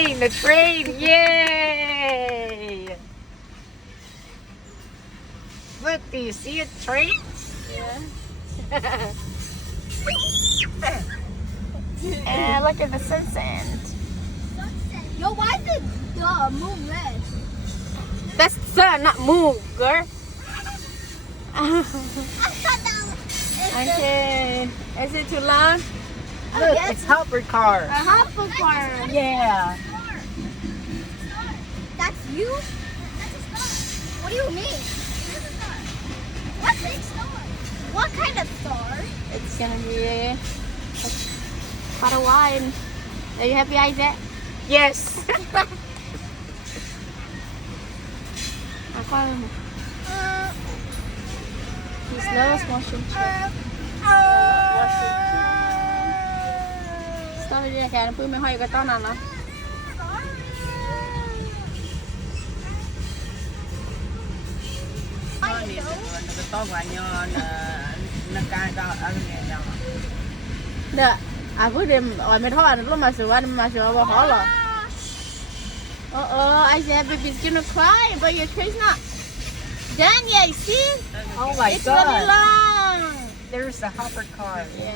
The train, yay! Look, do you see a train? Yeah. And look at the sunset. Yo, why did the moon red? That's sun, not moon, girl. I thought that was... Okay, is it too long? Oh, Look, yes. it's helper car. A hopper car. Yeah. That's you? What do you mean? What's a star? What kind of star? It's gonna be quite a while. Are you happy, Isaac? Yes. His nose motion check. Sao đi kìa, Phương mày hoài cái to nào nó. Được, aku dia, mày thôi anh lúc mà sửa bao khó rồi. Isaiah, baby's gonna cry, but your train's not done yet. You see? Oh my God! It's really long. There's a hopper car. Yeah.